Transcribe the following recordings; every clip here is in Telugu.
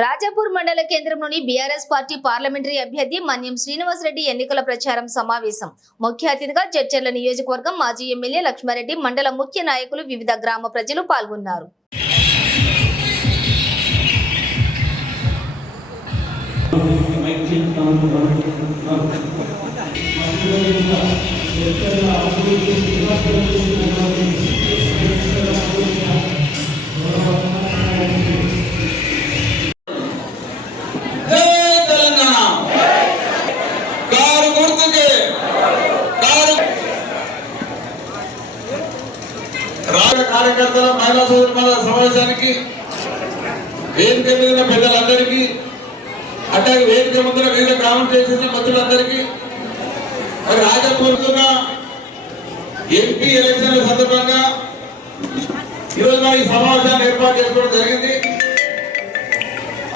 రాజాపూర్ మండల కేంద్రంలోని బీఆర్ఎస్ పార్టీ పార్లమెంటరీ అభ్యర్థి మన్యం శ్రీనివాస్ రెడ్డి ఎన్నికల ప్రచారం సమావేశం ముఖ్య అతిథిగా జడ్చర్ల నియోజకవర్గం మాజీ ఎమ్మెల్యే లక్ష్మారెడ్డి మండల ముఖ్య నాయకులు వివిధ గ్రామ ప్రజలు పాల్గొన్నారు. కార్యకర్తల మహిళా సోదరుల సమావేశానికి వేదిక మీద పెద్దలందరికీ అట్లాగే వేదిక ముందర వివిధ గ్రామం చేసిన మంత్రులందరికీ మరి రాజాపూర్ ఎంపీ ఎలక్షన్ల సందర్భంగా ఈరోజు మరి ఈ సమావేశాన్ని ఏర్పాటు చేసుకోవడం జరిగింది.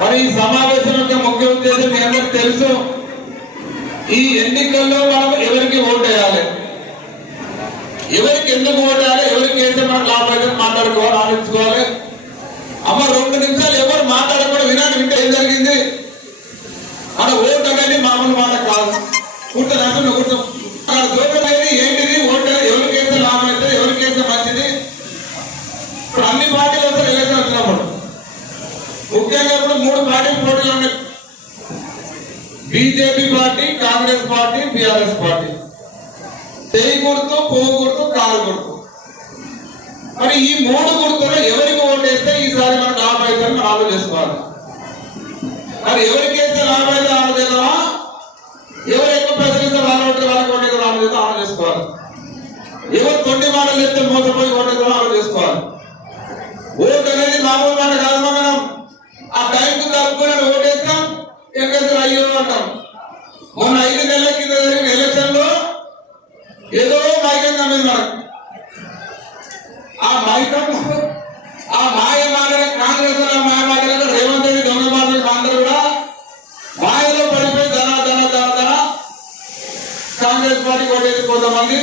మరి ఈ సమావేశం యొక్క ముఖ్య ఉద్దేశం మీ అందరికీ తెలుసు. ఈ ఎన్నికల్లో మనం ఎవరికి ఓటు వేయాలి, ఎవరికి ఎందుకు ఓటాలి, ఎవరికి వేస్తే మనకు లాభం మాట్లాడుకోవాలి, ఆలోచించుకోవాలి. అమ్మ 2 నిమిషాలు ఎవరు మాట్లాడకుండా వింటే ఏం జరిగింది. మన ఓటు అనేది మామూలు మాట కాదు. కూర్చొని కూర్చో దూరం అనేది ఏంటిది, ఓటు ఎవరికి వేస్తే లాభం అవుతుంది, ఎవరికి వేస్తే మంచిది. ఇప్పుడు అన్ని పార్టీలు వస్తారు ఎలక్షన్ వచ్చినప్పుడు. ముఖ్యంగా ఇప్పుడు 3 పార్టీలు పోటీలు ఉన్నాయి. BJP party, Congress party, BRS party. చేయి గుర్తు, పువ్వు గుర్తు, కారు గుర్తు. మరి ఈ 3 గుర్తులు ఎవరికి ఓటేస్తే ఈసారి మనకు లాభం అవుతుందని మనం ఆలోచించుకోవాలి. మరి ఎవరికి వేస్తే లాభం అయితే ఆలోచిద్దామా, ఎవరు ఎక్కువ ప్రశ్నిస్తే వాళ్ళకి ఓటేదో ఆలోచిద్దాం ఆలోచించుకోవాలి. ఎవరు 20 మాటలు చెప్తే మోసపోయి ఓటేదో ఆలోచించుకోవాలి. ఓటు అనేది మామూలు మాట కాదు. మనం ఆ టైంకు తప్పుకుని ఓటేస్తాం, ఎక్కడ అయ్యో అంటాం. మొన్న 5 నెలల కింద జరిగిన ఎలక్షన్ లో ఏదో మైకం కమ్మింది మనకు. ఆ మైకం ఆ మాయ మాటల కాంగ్రెస్ మాయ మాటలకు రేవంత్ రెడ్డి దొంగ మాటలకు అందరూ కూడా మాయలో పడిపోయి ధన కాంగ్రెస్ పార్టీ ఓటేసి కొంతమంది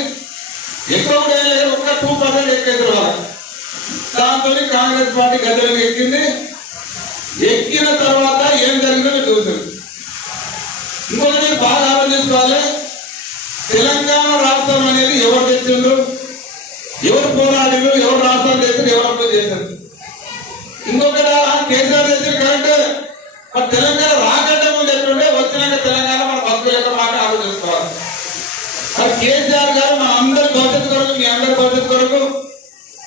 ఎక్కువ కూడా లేదు, ఒక్క 2% ఎక్కేసారు వాళ్ళకి. దాంతో కాంగ్రెస్ పార్టీ గద్దెలకు ఎక్కింది. ఎక్కిన తర్వాత ఏం జరిగిందో చూసారు. ఇంకొకటి మీరు బాగా ఆలోచించుకోవాలి. తెలంగాణ రాష్ట్రం అనేది ఎవరు తెచ్చిండ్రు, ఎవరు పోరాడిలు, ఎవరు రాష్ట్రం చేశారు, ఎవరు అప్పు చేశారు. ఇంకొకటి కేసీఆర్ తెచ్చిన కరెక్ట్. మరి తెలంగాణ రాకంటే ముందు ఎట్లుంటే వచ్చినాక తెలంగాణ మన బతుకులు ఎక్కడ మాట ఆలోచిసుకోవాలి. మరి కేసీఆర్ గారు మన అందరి భవిష్యత్తు కొరకు, మీ అందరి భవిష్యత్తు కొరకు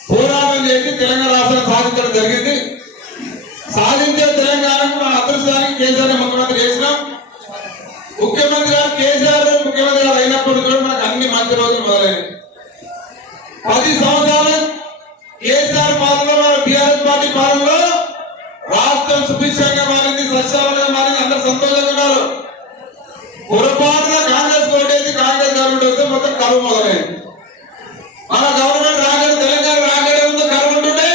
పోరాటం చేసి తెలంగాణ రాష్ట్రం సాధించడం జరిగింది. సాధించే తెలంగాణకు మన అదృష్టానికి కేసీఆర్ ముఖ్యమంత్రి చేసినాం. ముఖ్యమంత్రి గారు కేసీఆర్ ముఖ్యమంత్రి గారు అయినప్పుడు కూడా మనకు అన్ని మంచి రోజులు మొదలైనవి. 10 సంవత్సరాలు కేసీఆర్ పాలనలో, బీఆర్ఎస్ పార్టీ పాలనలో రాష్ట్రం సుభిక్షంగా మారింది, సస్యాలుగా మారింది, అందరూ సంతోషంగా ఉన్నారు. పొరపాటున కాంగ్రెస్ ఓటేసి కాంగ్రెస్ గవర్నమెంట్ వస్తే మొత్తం కరువు మొదలైంది. మన గవర్నమెంట్ రాగానే తెలంగాణ రాగానే ముందు కరువు ఉంటుండే,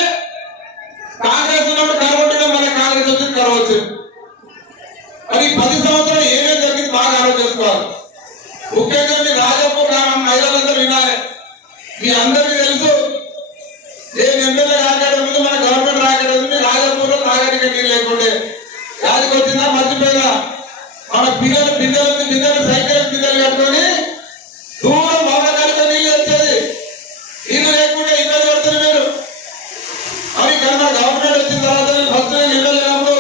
కాంగ్రెస్ ఉన్నప్పుడు కరువు ఉంటుండే, మన కాంగ్రెస్ వచ్చి కరువు వచ్చింది. మరి 10 సంవత్సరాలు ఏమేమి జరిగింది బాగా ఆలోచించుకోవాలి. ముఖ్యంగా మీ రాజాపూర్ గ్రామం మహిళలందరూ వినాలి. మీ అందరికీ తెలుసు, నేను ఎమ్మెల్యే రాగాడే ముందు మన గవర్నమెంట్ రాగాడే ముందు రాజాపూర్లో తాగడానికి నీళ్ళు లేకుండే. యాదికి వచ్చిందా మర్చిపోయినా, మన బిందెలు సైకిల్ బిందెలు కట్టుకొని దూరం మోడకాలతో నీళ్ళు వచ్చేది. నీళ్ళు లేకుంటే ఇబ్బంది పడుతుంది మీరు. అవి కన్నా గవర్నమెంట్ వచ్చిన తర్వాత ఫస్ట్ నీళ్ళు లేనప్పుడు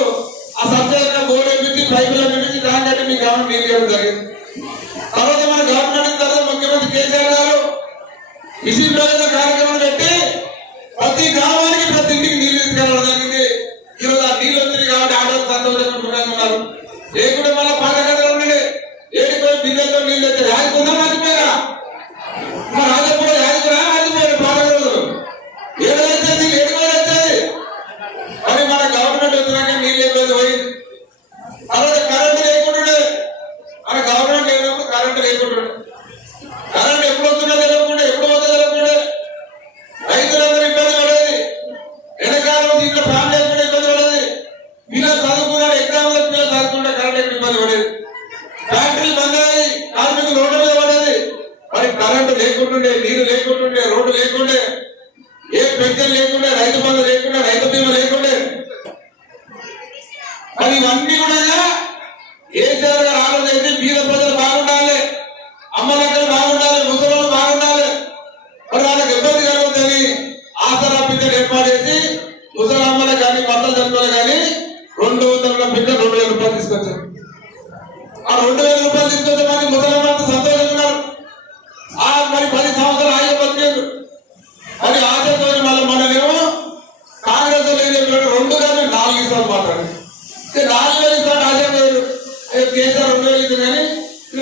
ఆ సబ్సిడీ బోర్డు వేపించి పైపులు వేపించి దానికంటే మీ గవర్నమెంట్ నీళ్ళు ఇవ్వడం జరిగింది. తర్వాత మన గవర్నమెంట్ తర్వాత ముఖ్యమంత్రి కేసీఆర్ గారు విసిల్ రోజుల కార్యక్రమం పెట్టి ప్రతి గ్రామానికి ప్రతి ఇంటికి నీళ్లు తీసుకెళ్ళడం జరిగింది. ఈరోజు ఆ నీళ్ళు వచ్చింది కాబట్టి ఆడవాళ్ళు సంతోషంగా ఉన్నారు. లేకుంటే మళ్ళీ పాతకథలు ఉండండి, ఏడిపోయి బిల్లతో నీళ్ళు వచ్చాయి. యాదికుందా మర్చిపోయినా, మా రాజపూడ యాదికురా మర్చిపోయాడు. పాతక రోజులు ఏడు వచ్చేది, ఏడుకోలు వచ్చేది. మరి మన గవర్నమెంట్ వచ్చినాక నీళ్ళు అయిపోయింది పోయింది. తర్వాత కరెంటు లేకుంటుండే, మన గవర్నమెంట్ లేనప్పుడు కరెంటు లేకుంటుండే. కరెంట్ ఎప్పుడు వస్తుందో తెలియకుండా, ఎప్పుడు పోతుందో తెలియకుండా రైతులందరూ ఇబ్బంది పడేది. ఎండాకాలం ఇంట్లో ఫ్యామిలీ కూడా ఇబ్బంది పడేది. పిల్లలు చదువుకున్నారు, ఎగ్జామ్లో పిల్లలు చదువుకుంటే కరెంట్ ఎక్కడ ఇబ్బంది పడేది. ఫ్యాక్టరీలు బంద్ అయ్యి కార్మికులు రోడ్డు మీద పడేది. మరి కరెంటు లేకుంటుండే, నీరు లేకుంటుండే, రోడ్డు లేకుండే, ఏ పెన్షన్ లేకుండే, రైతు బంధు లేకుండా, రైతు బీమా లేకుండే. మరి ఉన్న బిడ్డ 2000 రూపాయలు తీసుకొచ్చారు. ఆ 2000 రూపాయలు తీసుకొచ్చే మరి ముసలిమంతా సంతోషంగా ఉన్నారు. మరి 10 సంవత్సరాలు ఆగే బతికేరు. మరి ఆశతో మళ్ళీ మనమేమో కాంగ్రెస్ లో ఏం చెప్పారు, 2 కానీ 4 ఇస్తాను మాట్లాడు. 4000 ఇస్తాను ఆశ లేదు. కేసీఆర్ 2000 ఇస్తుంది కానీ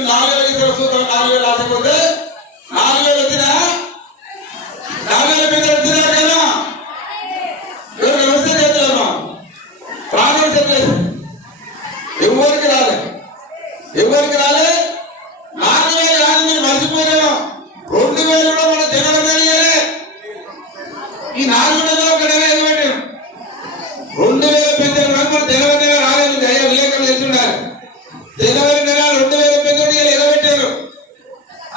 4000 ఇస్తారు. చూద్దాం 4000 ఆశపోతే 4000 వచ్చినా 4000 మీద వచ్చినారు కదా. ఎవరు వ్యవస్థ చేస్తారమ్మా, ప్రాణం చెప్పలేదు. ఎవరికి రాలే 4000 కాదు, మీరు మర్చిపోయారు. 2000 కూడా మన జనవరి నెలలే. ఈ 4 నెలలు ఒక నెల ఎగబెట్టారు. 2000 పెంచారు కానీ మన జనవరి నెల రాలేదు. అయ్యా విలేకరులు తెలుసుండాలి. జనవరి నెల 2000 పెంచడం ఎగబెట్టారు.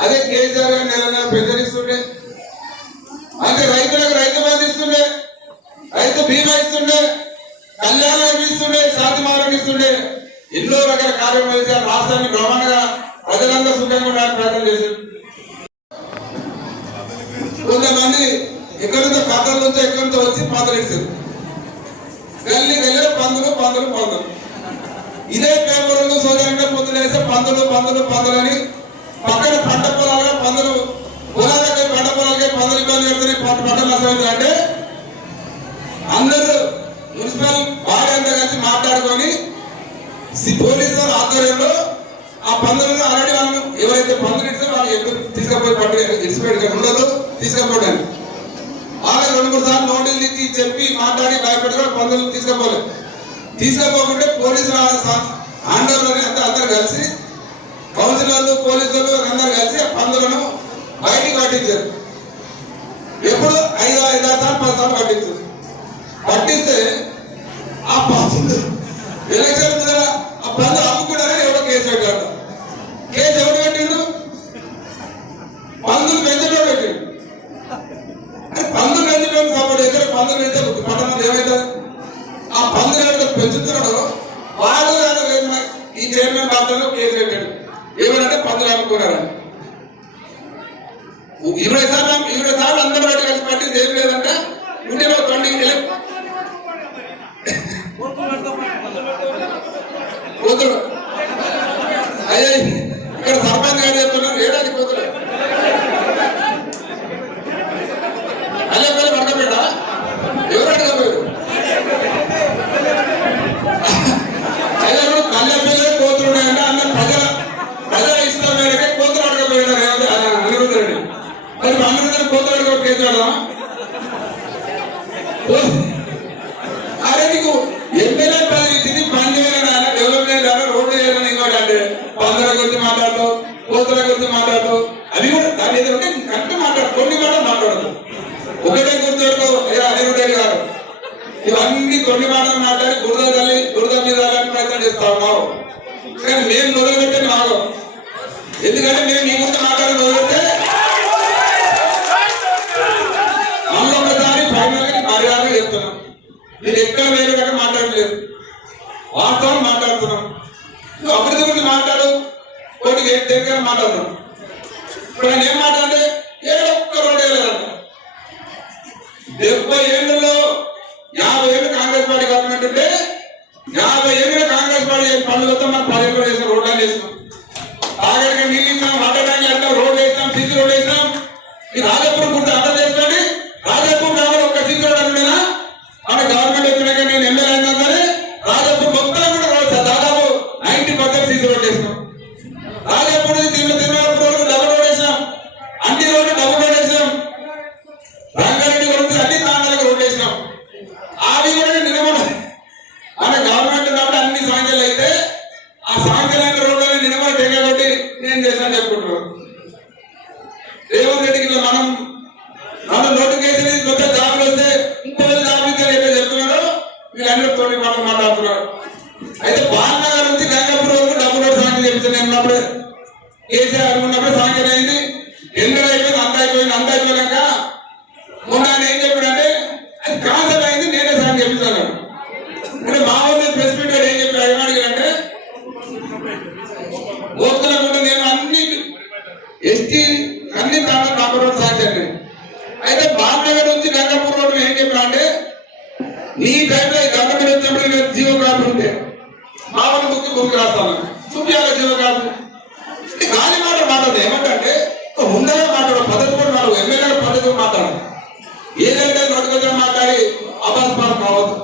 అదే కేసీఆర్ గారు నెల పెంచనిస్తుండే, అంటే రైతులకు రైతు బంధు ఇస్తుండే, రైతు బీమా ఇస్తుండే, కళ్యాణం ఇస్తుండే, శాంతి మార్గం ఇస్తుండే, ఎన్నో రకాల కార్యక్రమాలు చేశారు. రాష్ట్రాన్ని బ్రహ్మాండంగా ప్రజలందరూ సుఖంగా ఉండడానికి ప్రయత్నం చేశారు. కొంతమంది ఎక్కడి నుంచో ఖాతాల నుంచో ఎక్కడి నుంచో వచ్చి పందులు ఇచ్చారు. గల్లీ పందులు ఇదే పేపర్ సోదరంగా పొద్దునేస్తే పందులు అని పక్కన పంట పొలాలుగా పందులు, పొలాలకి పంట పొలాలకి పందులు ఇబ్బంది పెడుతున్నాయి, పంట నష్టం. అంటే అందరూ మున్సిపల్ బాడీ అంతా కలిసి మాట్లాడుకొని పోలీసు వారి ఆధ్వర్యంలో ఆ పందులను ఆల్రెడీ వాళ్ళు ఎవరైతే పందులు ఇస్తే వాళ్ళు ఎప్పుడు తీసుకపోయి పట్టు ఇడిచిపెట్టి ఉండదు తీసుకపోవడానికి. వాళ్ళకి 2-3 సార్లు నోటీసులు ఇచ్చి చెప్పి మాట్లాడి భయపెట్టుగా పందులు తీసుకపోకుంటే పోలీసులు ఆందోళన అందరు కలిసి, కౌన్సిలర్లు పోలీసులు అందరు కలిసి ఆ పందులను బయటికి పట్టించారు. ఎప్పుడు 5-6 సార్లు 10 సార్లు పట్టిస్తే ఆ పందులు ఎలక్షన్ మీద ఆ పందులు అమ్ముకుంటారని ఎవడో కేసు పెట్టాడు. కేసు ఎవరు పెట్టిండు? పందులు పెంచడం పెట్టిండు. పందులు పెంచడం సపోర్ట్ అయితే పందులు పెంచే పట్టణంలో ఏమవుతుంది? ఆ పందులు ఎవరైతే పెంచుతున్నాడో వాడు ఈ చైర్మన్ బాధ్యతలో కేసు పెట్టాడు. ఏమంటే పందులు అమ్ముకున్నారని 20 సార్లు అందరూ బయట కలిసి పట్టింది ఏం లేదంటే ఇంటిలో 20 కూతురు అయ్యా ఇక్కడ సర్పంచ్ గారు చెప్తున్నారు ఏడాది కూతురు అయ్యా పిల్లలు పడకపోయాడా? ఎవరు అడగపోయారు? అయ్యా కళ్యాణ పిల్లలే కూతురు ఉన్నాయంటే అన్న ప్రజల ఇష్టం మేరకే కూతురు అడగపోయాడు అనిరుద్ధుడు. మరి అనిరుద్ధుడు కూతురు అడగ కేసు పెడదామా? అరే నీకు ఎమ్మెల్యే పదవి ఇచ్చింది, పని చేయాలని డెవలప్మెంట్ రోడ్డు చేయాలని ఇంకోటి అంటే పందుల గురించి మాట్లాడతావు, కోతుల గురించి మాట్లాడతావు. అవి కూడా దాని ఏదంటే కరెక్ట్ మాట్లాడు, కొన్ని మాటలు మాట్లాడదు. ఒకటే గుర్తుపెట్టుకో అయ్యా అనిరుద్ధుడు గారు, ఇవన్నీ కొన్ని మాటలు మాట్లాడి బురద మీద ప్రయత్నం చేస్తా ఉన్నావు. కానీ మేము మొదలుపెట్టే మాకు, ఎందుకంటే మేము మీ ముందు మాట్లాడి మొదలుపెడితే మళ్ళొకసారి ఫైనల్ మర్యాద చెప్తున్నాం. మీరు ఎక్కడ వేరే రకం మాట్లాడలేదు, వాస్తవం మాట్లాడుతున్నాం. నువ్వు అభివృద్ధి గురించి మాట్లాడు, కోటి దగ్గర మాట్లాడుతున్నాం. ఇప్పుడు ఆయన ఏం మాట్లాడే ఒక్క 2 ఏళ్ళంట. 70 ఏళ్ళలో 50 ఏళ్ళు కాంగ్రెస్ పార్టీ గవర్నమెంట్ ఉంటే 50 ఏళ్ళ కాంగ్రెస్ పార్టీ పనులతో మనం 10 ఎకరాలు వేసాం, రోడ్లు వేసినాం, తాగడికి నీళ్ళు ఇస్తాం, వాటర్ ట్యాంక్ వేస్తాం, రోడ్లు వేస్తాం, సీసీ రోడ్లు వేసినాం. ఈ రాజాపూర్ గుర్తు అర్థం చేసుకోండి. రాజాపూర్ గ్రామంలో ఒక సీసీ రోడ్ అనుకున్నా మన గవర్నమెంట్ వచ్చినాక నేను ఎమ్మెల్యే అయినా సరే రాజాపూర్ మొత్తం కూడా దాదాపు 90% సీసీ రోడ్ వేసినాం. రాజాపూర్ తిరుమలపూర్ వరకు డబుల్ రోడ్ వేసినాం, అన్ని రోడ్లు డబుల్ రోడ్ వేసినాం. రంగారెడ్డి వరకు అన్ని తాండాలకు రోడ్ వేసినాం. అవి కూడా నిలబడ మన గవర్నమెంట్ కాబట్టి అన్ని సాంఖ్యలు అయితే ఆ సాంఖ్యలైన రోడ్లను నిలబడి తెగబట్టి నేను చేశాను చెప్పుకుంటున్నాను. రేవంత్ రెడ్డికి మనం నోటిఫికేషన్ కొత్త జాబులు వస్తే 30,000 జాబులు ఇచ్చారు ఎట్లా చెప్తున్నారో వీళ్ళందరూ 9 మాటలు మాట్లాడుతున్నారు. అయితే బాలనగర్ నుంచి గంగాపూర్ వరకు డబ్బులు సాంఖ్యం చెప్తాను. నేను ఉన్నప్పుడే కేసీఆర్ ఉన్నప్పుడు సాంఖ్యం అయింది, ఎండలు అయిపోయింది, అంత అయిపోయాక మొన్న ఆయన ఏం చెప్పాడంటే అది కాన్సల్ అయింది, నేనే సాంఖ్యం చెప్తాను. అంటే మా ఊళ్ళో ప్రెస్ మీట్ ఏం చెప్పాడు ఏమడిగారంటే ఓపుతున్నప్పుడు నేను అన్ని ఎస్టీ అన్ని దాంట్లో డబ్బు సాంఖ్యం. అయితే బాలనగర్ నుంచి గంగాపూర్ రోడ్డు ఏం చెప్పినా అంటే నీ టైంలో గవర్నమెంట్ వచ్చినప్పుడు జీవో కార్డు ఉంటే భూమి రాస్తాను చూపించాలి జీవ కాదు గాలి మాట మాట్లాడదు ఏమంటే ఉండగా మాట్లాడు పద్ధతి కూడా మాట్లాడు ఎమ్మెల్యే పద్ధతి మాట్లాడు ఏదంటే నోటికొచ్చిన మాట్లాడి అభాస్పాలు కావద్దు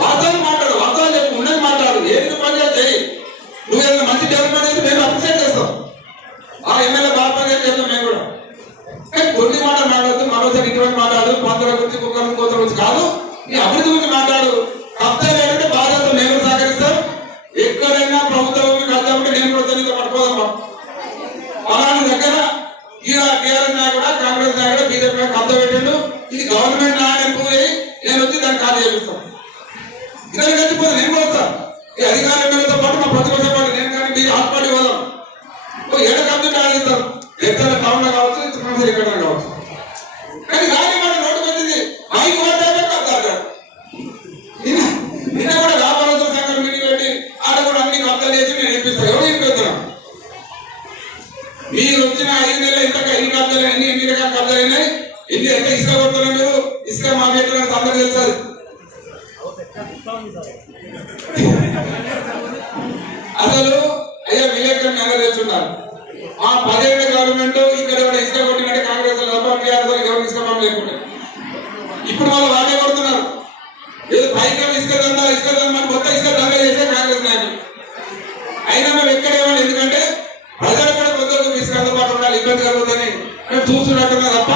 వాతావరణం మాట్లాడు వాతావరణం చెప్పి ఉన్నది మాట్లాడు ఏది పనిచేసి చేయి నువ్వు ఏదైనా మంచి డెవలప్మెంట్ అయితే మేము అప్రిషియేట్ చేస్తాం ఆ ఎమ్మెల్యే బాగా చేస్తాం మేము కూడా కానీ కొన్ని మాటలు మాట్లాడుతూ మరోసారి ఇటువంటి మాట్లాడు పందుల గురించి కుక్కల కోతల గురించి కాదు ఈ అభివృద్ధి గురించి మాట్లాడు కబ్జాలు ఏంటంటే బాధ్యత మేము సహకరిస్తాం ఎక్కడైనా ప్రభుత్వం కబ్జా ఉంటే నేను కూడా తెలియదు పట్టుకోదాం అలాంటి దగ్గర ఈ టీఆర్ఎస్ నాయకుడు కాంగ్రెస్ నాయకుడు బీజేపీ కబ్జా పెట్టిండు ఇది గవర్నమెంట్ ల్యాండ్ ఇంప్రూవ్ అయ్యి నేను వచ్చి దాన్ని ఖాళీ చేపిస్తాను ఇద్దరు కలిసిపోతే నేను కూడా వస్తాను ఈ అధికార ఎమ్మెల్యేతో పాటు మా ప్రతిపక్ష పార్టీ నేను కానీ మీరు ఆత్మపాటి పోదాం ఏడ కబ్జా ఆడిస్తారు ఎక్కడ టౌన్ లో కావచ్చు త్రిపుర ఎక్కడ కావచ్చు కానీ గాలి మాట నోటుకు వచ్చింది మైక్ పడ్డాక కబ్జా నిన్న కూడా వ్యాపారస్తుల సంఘం మీటింగ్ పెట్టి ఆడ కూడా అన్ని కబ్జాలు చేసి నేను నేర్పిస్తాను ఎవరు నేర్పిస్తున్నాను మీరు వచ్చిన 5 నెలలు ఇంతగా ఎన్ని కబ్జాలు ఎన్ని రకాల కబ్జాలు అయినాయి ఎన్ని ఎంత ఇసుక కొడుతున్నారు మీరు ఇసుక మా వీటిలో అందరూ తెలుస్తుంది అసలు అయ్యా విలేకరులు అందరూ తెలుసున్నారు ఆ 10 ఏళ్ల గవర్నమెంట్ ఇక్కడ ఇసుక కొట్టినట్టు కాంగ్రెస్ ఎవరు ఇసుక పంప లేకుండా ఇప్పుడు వాళ్ళు వాళ్ళే కొడుతున్నారు ఏదో పైకి ఇసుక దందా మొత్తం ఇసుక దందా చేస్తే కాంగ్రెస్ నాయకులు అయినా మేము ఎక్కడేమో ఎందుకంటే ప్రజలు కూడా కొందరు ఇసుక అందుబాటు ఉండాలి ఇబ్బంది కలుగుతుందని మేము చూస్తున్నట్టున్నా తప్ప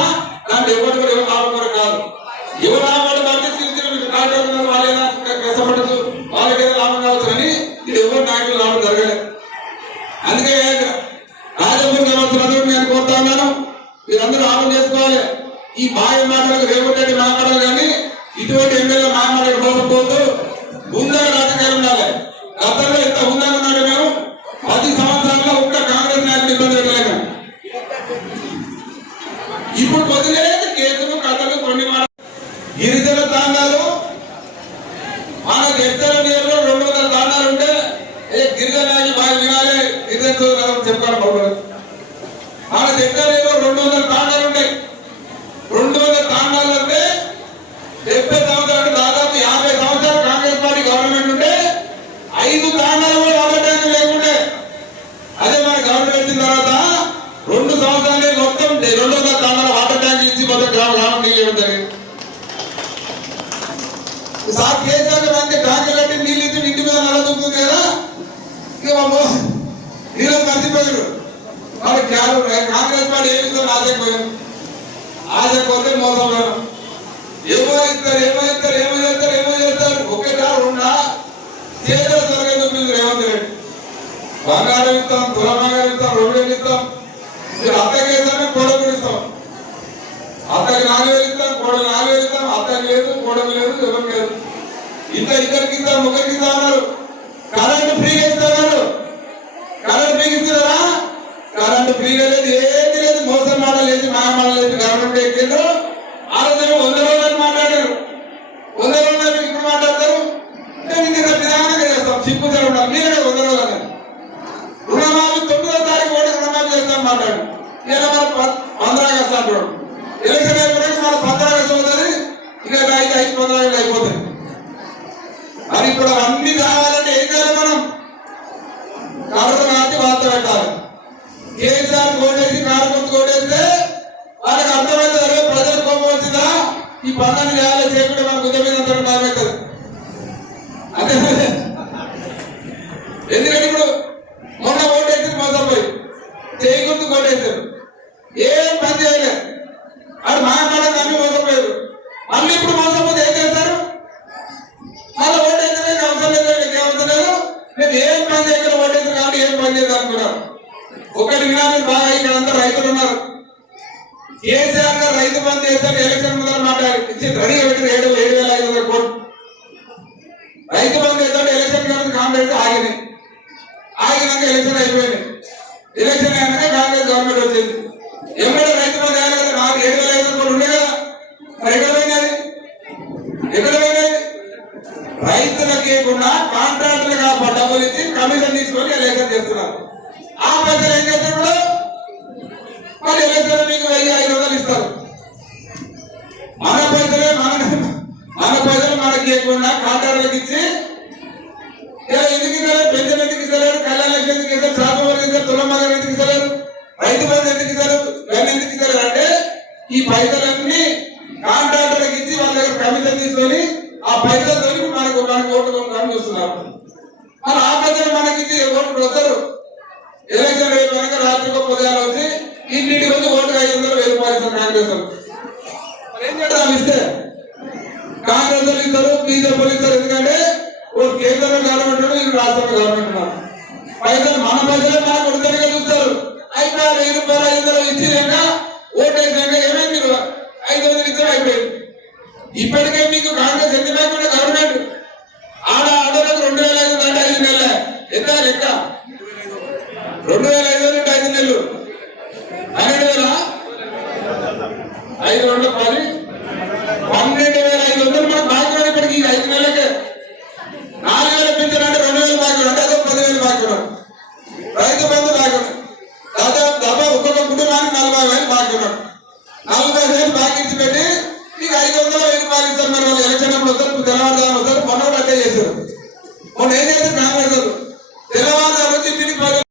దాంట్లో ఎవరు కూడా ఎవరు లాభం కూడా కాదు ఎవరు లాభం పడితే చిన్న వాళ్ళేదా కష్టపడచ్చు వాళ్ళకి ఏదో లాభం కావచ్చు అని ఇది ఎవరు నాయకులు లాభం జరగలేదు అందుకే రాజపూర్ గ్రామస్తులందరూ నేను కోరుతా ఉన్నాను మీరందరూ ఆలోచన చేసుకోవాలి ఈ మాయ మాటలకు రేవంత్ రెడ్డి మాట్లాడాలి కానీ ఇటువంటి ఎమ్మెల్యే మాయ మాటలు మోసపోతూ ముందర రాజకీయాలు ఉండాలి గతంలో ఎంత ఉందని ఉన్నాడు మేము 10 సంవత్సరాల్లో ఒక్క కాంగ్రెస్ నాయకులు ఇబ్బంది పెట్టలేము ఇప్పుడు వదిలేదు కేసులు కథలు కొన్ని మాట గిరిజన తాండాలు మన జడ్చల నియోజకవర్గంలో 200 తాండాలు ఉంటే గిరిజన నాయకులు బాగా వినాలి గిరిజన చెప్పుకోవాలి బాబు మన జడ్చలలో 200 తాండాలు ఉంటాయి 200 తాండాలు అంటే 70 సంవత్సరాలు దాదాపు 50 సంవత్సరాలు కాంగ్రెస్ పార్టీ గవర్నమెంట్ ఉంటే 5 తాండాలు కూడా వాటర్ ట్యాంక్ లేకుంటే అదే మన గవర్నమెంట్ వచ్చిన తర్వాత 2 సంవత్సరాలే మొత్తం 200 తాండాల వాటర్ ట్యాంక్ ఇచ్చి మొత్తం గ్రామం నీళ్ళు ఇవ్వడం జరిగింది కేసీఆర్ మంది ట్యాంకులు కట్టి నీళ్ళు ఇచ్చి ఇంటి మీద నల్లదుకుంది కదా ఇక నీళ్ళు కలిసిపోయారు వాళ్ళు కాంగ్రెస్ పార్టీ ఏమితో ఆశపోయారు ఆశపోతే మోసం ఏమో చేస్తారు ఒకేసారి ఉన్నా చేతుల తరగతి మీరు రేవంత్ రెడ్డి బంగారం ఇస్తాం తుల బంగారం ఇస్తాం 2,000 ఇస్తాం మీరు అత్తకి వేస్తామే కోడలు ఇస్తాం అత్తకి 4,000 ఇస్తాం కోడలు 4,000 ఇస్తాం అత్తకి లేదు కోడలు లేదు ఎవరు లేదు ఇద్దరికి ఇస్తాం ముగ్గురికి ఇస్తా ఉన్నారు కరెంట్ ఫ్రీగా ఇస్తున్నారు కరెంట్ ఫ్రీగా ఇస్తున్నారా కరెంట్ ఫ్రీగా లేదు ఏది లేదు మోసం మాడలేదు మాయ మాడలేదు గవర్నమెంట్ ఎక్కిండ్రు ఆ రోజు 100 రోజులు మాట్లాడారు 100 రోజులు ఇప్పుడు మాట్లాడతారు మేము ఇంత విధానంగా చేస్తాం సిగ్గు జరగడం మీరే 100 రోజులు రుణమాఫీ 9వ తారీఖు ఓటు రుణమాఫీ చేస్తాం మాట్లాడు ఇలా మనం 15 ఆగస్టు అంటాడు ఎలక్షన్ అయిపోయినాక మన 15 ఆగస్టు అవుతుంది ఇక 5 15 అయిపోతుంది మరి ఇప్పుడు అన్ని కావాలంటే ఏం చేయాలి మనం కర్ర నాటి వార్త పెట్టాలి కేసీఆర్ కోటేసి కార్యకర్త కోటేస్తే వాళ్ళకి అర్థమవుతుంది ప్రజలకు కోపం వచ్చిందా ఈ పనులను చేయాలి చేయకుండా మన గుద్ద మీద అంతా భయమవుతుంది అదే ఎందుకంటే ఇప్పుడు మొన్న ఓటేసి మోసపోయి చేయకూడదు కోటేశారు ఏం పని చేయలేదు అది మాట్లాడక అన్ని మోసపోయారు మళ్ళీ ఇప్పుడు మోసపోతే ఏం చేస్తారు మళ్ళీ ఓటేసిన అవసరం లేదు అవసరం లేదు మేము ఏం పని చేయకుండా ఓటేసారు కాబట్టి ఏం పని చేద్దాం అనుకున్నారు ఒకటి వినాలి బాగా ఇక్కడ అంతా రైతులు ఉన్నారు కేసీఆర్ గారు రైతు బంధు చేస్తారు ఎలక్షన్ ముందర మాట్లాడి ఇచ్చి రెడీగా పెట్టి 7,500 కోట్లు రైతు బంధు చేస్తాడు ఎలక్షన్ కాబట్టి కాంగ్రెస్ ఆగినాక ఎలక్షన్ అయిపోయింది ఎలక్షన్ అయినాక కాంగ్రెస్ గవర్నమెంట్ వచ్చింది ఎప్పుడైనా రైతు బంధు వేయాలి కదా నాకు 7,500 కోట్లు ఉండే కదా మరి ఎక్కడ పోయినది రైతులకి కూడా కాంట్రాక్టులుగా డబ్బులు ఇచ్చి కమిషన్ తీసుకొని ఎలక్షన్ చేస్తున్నారు ఆ పైసలు ఏం చేస్తారు వాళ్ళు ఎలక్షన్ మీకు 1,500 ఇస్తారు మన పైసలు మనకి ఇవ్వకుండా కాంట్రాక్టులకు ఇచ్చి ఎందుకు పెన్షన్ ఇందిరమ్మ గారు ఎందుకు ఇస్తలేరు, రైతు బంధు ఎందుకు ఇస్తారు, ఇవన్నీ ఎందుకు ఇస్తారు అంటే ఈ పైసలన్నీ కాంట్రాక్టర్లకు ఇచ్చి వాళ్ళ దగ్గర కమిషన్ తీసుకొని ఆ పైసలతో మనకు ఓటు కొనుక్కొని చూస్తున్నారు. మరి ఆ పైసలు మనకి ఇచ్చి ఓట్లు వస్తారు. ఎలక్షన్ రేపు కనుక రాత్రికో పొద్దుగాల వచ్చి ఇంటింటికి వచ్చి ఓటు 500 1000 రూపాయలు ఇస్తారు కాంగ్రెస్ వాళ్ళు. మరి ఏం చేద్దాం ఇస్తే కాంగ్రెస్ వాళ్ళు ఇస్తారు, బీజేపీ వాళ్ళు ఇస్తారు. ఎందుకంటే ఓ కేంద్ర గవర్నమెంట్ వీళ్ళు రాష్ట్ర గవర్నమెంట్ ఉన్నారు. పైసలు మన పైసలే మనకు కొడుతూనే చూస్తారు. అయిపోయి 1000 రూపాయలు 500 ఇచ్చినాక ఓటు వేసినాక ఏమైంది 500 ఇచ్చారు అయిపోయింది. ఇప్పటికే మీకు కాంగ్రెస్ ఎన్ని లేకుండా గవర్నమెంట్ ఆడలకు 2500 అంటే 5 నెలలే ఎంత లెక్క, 2500 అంటే 5 నెలలు 12,000 5 2 10